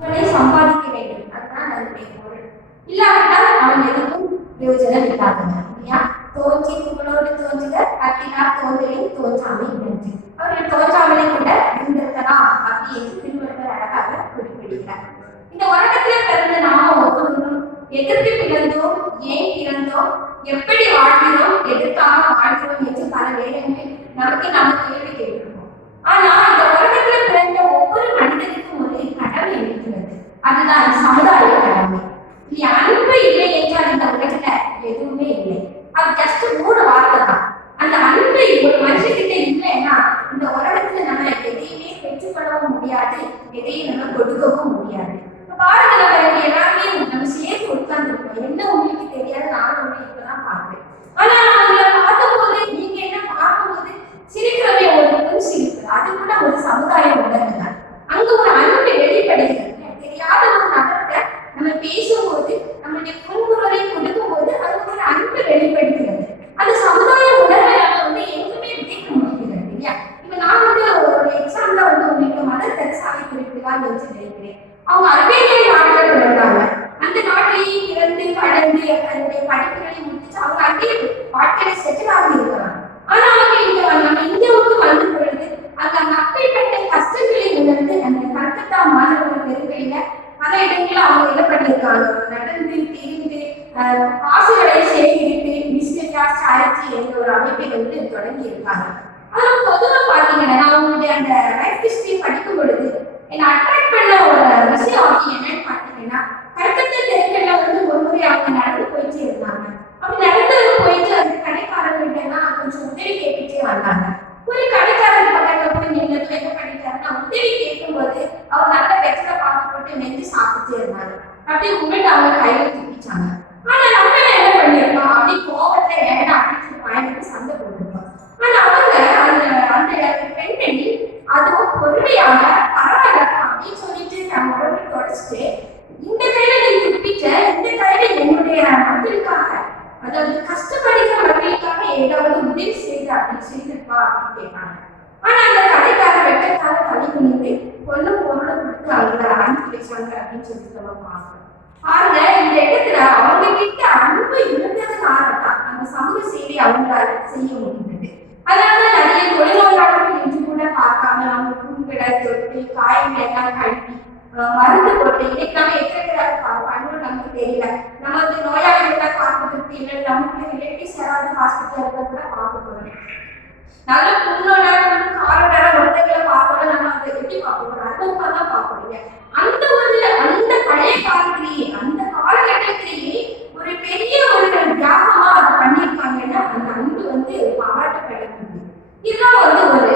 அவனை சம்பாதிக்க வேண்டும். அதுதான் அதனுடைய பொருள். இல்லாவிட்டால் அவன் எதுவும் பிரயோஜனம் இல்லாதவன் இல்லையா? தோன்றி புகழோடு தோன்றுக அத்தினார் தோன்றலில் தோன்றாமை நன்றி. அவர்கள் தோன்றாமலே கூட இருந்திருக்கலாம் அப்படி என்று திருவள்ளுவர் அழகாக குறிப்பிடுகிறார். இந்த உலகத்திலே பிறந்த நாம ஒவ்வொருவரும் எதற்கு பிறந்தோம், ஏன் பிறந்தோம், எப்படி வாழ்கிறோம், எதற்காக வாழ்கிறோம் என்று பல நேரங்களில் நமக்கு கேள்வி கேட்டிருக்கோம். ஆனா இந்த உலகத்துல பிறந்த ஒவ்வொரு மனிதனுக்கும் ஒரு கடமை இருக்கிறது. அதுதான் சமுதாய கடமை. அன்பு இல்லை என்றால் இந்த உலகத்துல எதுவுமே இல்லை. அது ஜஸ்ட் 3 வார்த்தை தான். அந்த அன்பு ஒரு மனுஷகிட்ட இல்லைன்னா இந்த உலகத்துல நம்ம எதையுமே பெற்றுக்கொள்ளவும் முடியாது, எதையும் நம்ம கொடுக்கவும் முடியாது. பாருங்க, நம்ம எல்லாருமே நம்ம சேர்த்து உட்கார்ந்துருக்கோம். என்ன உங்களுக்கு தெரியாது, நானும் உங்களை இப்பதான் பார்க்கிறேன். ஆனா நான் உங்களை பார்க்கும் போது நீங்க என்ன பார்க்கும்போது சிரிக்கிறவே ஒரு சிரிப்பு, அது கூட ஒரு சமுதாய உணர்வு தான். அங்க ஒரு அன்பு வெளிப்படுகிறது. தெரியாத ஒரு நபர்கிட்ட நம்ம பேசும்போது நம்மளுடைய புன்முறை கொடுக்கும் போது அது ஒரு அன்பு வெளிப்படுகிறது. அந்த சமுதாய உணர்வை நம்ம எங்குமே விதைக்க முடிகிறது இல்லையா? இப்ப நான் ஒரு எக்ஸாம்ல உங்களுக்கு மதர் தெரசாவை குறிப்பிடலாம் என்று நினைக்கிறேன். அவங்க அல்பேனியா நாட்டில் பிறந்தாங்க. அந்த நாட்டிலேயே பிறந்து வளர்ந்து தன்னுடைய படிப்புகளை முடிச்சு அவங்க அங்கேயே வாழ்க்கையை செட்டில் ஆகி இருக்கிறாங்க. ஆனா அவங்க நம்ம இந்தியாவுக்கு வந்த பொழுது அந்த மக்கள்பட்ட கஷ்டங்களை உணர்ந்து அந்த கல்கத்தா மாணவர்கள் பெருமையில பல இடங்களில் அவங்க என்ன பண்ணியிருக்காங்க, நடந்து திரிந்து காசுகளை சேகரித்து மிஸ்டர் சாரிட்டி என்ற ஒரு அமைப்பை தொடங்கி இருக்காங்க. அதனால பொதுவாக பார்த்தீங்கன்னா நான் உங்களுடைய அந்த லைஃப் ஹிஸ்டரி படிக்கும் பொழுது என்னை அட்ராக்ட் பண்ண ஒரு விஷயம் என்னன்னு பார்த்தீங்கன்னா, கல்கத்தா தெருக்கள்ல ஒரு முறை அவங்க நடந்து போயிட்டே இருந்தாங்க. அப்படி நடந்து போயிட்டு அந்த கடைக்காரர்கள்ட்ட கொஞ்சம் உதவி கேட்டுட்டே வந்தாங்க. ஒரு கடைக்காரர் பக்கத்துல போய் நின்று என்ன பண்ணிட்டாருன்னா, உதவி கேட்கும்போது அவர் நல்ல வெச்சல பாக்கு போட்டு நெஞ்சு சாப்பிட்டே இருந்தாங்க. அப்படியே உங்கள்கிட்ட அவங்க கையில தூக்கிச்சாங்க. ஆனா நம்ம என்ன பண்ணிருக்கோம், அப்படி கோவத்தை ஏன்னா அப்படின்னு பயனுக்கு சண்டை போட்டிருக்கோம். ஆனா அவங்க அந்த அந்த பெண்மணி அதுவும் பொறுமையாக பரவாயில்ல அப்படின்னு சொல்லிட்டு நம்ம உடம்பு தொடச்சிட்டு, இந்த கையில நீ துப்பிட்ட, இந்த கையில என்னுடைய மக்களுக்காக, அதாவது கஷ்டப்படுகிற மக்களுக்காக ஏதாவது உதவி செய்து அப்படி செய்திருப்பா அப்படின்னு கேட்பாங்க. ஆனா அந்த கடைக்கார வெட்டக்கார தனி குனிந்து பொண்ணும் பொருளை கொடுத்து அவங்க அனுப்பி வச்சாங்க அப்படின்னு சொல்லிட்டு நம்ம பார்க்கணும். பாருங்க, இந்த இடத்துல அவங்க கிட்ட அன்பு இருந்ததுனாலதான் அந்த சமூக சேவை அவங்களால செய்ய முடிந்தது. அதனால நிறைய தொழிலாளர்கள் என்று கூட பார்க்காம அவங்க புண்களை தொட்டு காயங்களை எல்லாம் கழுவி மருந்து போட்டு இன்னைக்காம எத்தனை பண்ணுவோம் நமக்கு தெரியல. நம்ம நோயாளிகளை பார்க்கறதுக்கு இல்லை, நமக்கு ரிலேட்டிவ்ஸ் யாராவது ஹாஸ்பிட்டல் கூட பார்க்க போறோம். நல்ல புண்ணோட காலோட ஒருத்தைகளை பார்க்கணும். நம்ம அதை எப்படி பார்க்கணும், அர்த்தமா தான் பார்க்கணும். அந்த பழைய காலத்திலேயே அந்த காலகட்டத்திலேயே ஒரு பெரிய ஒரு தியாகமா அதை பண்ணியிருக்காங்கன்னா அந்த அன்பு பாராட்டப்படக்கூடியது. இதுதான் ஒரு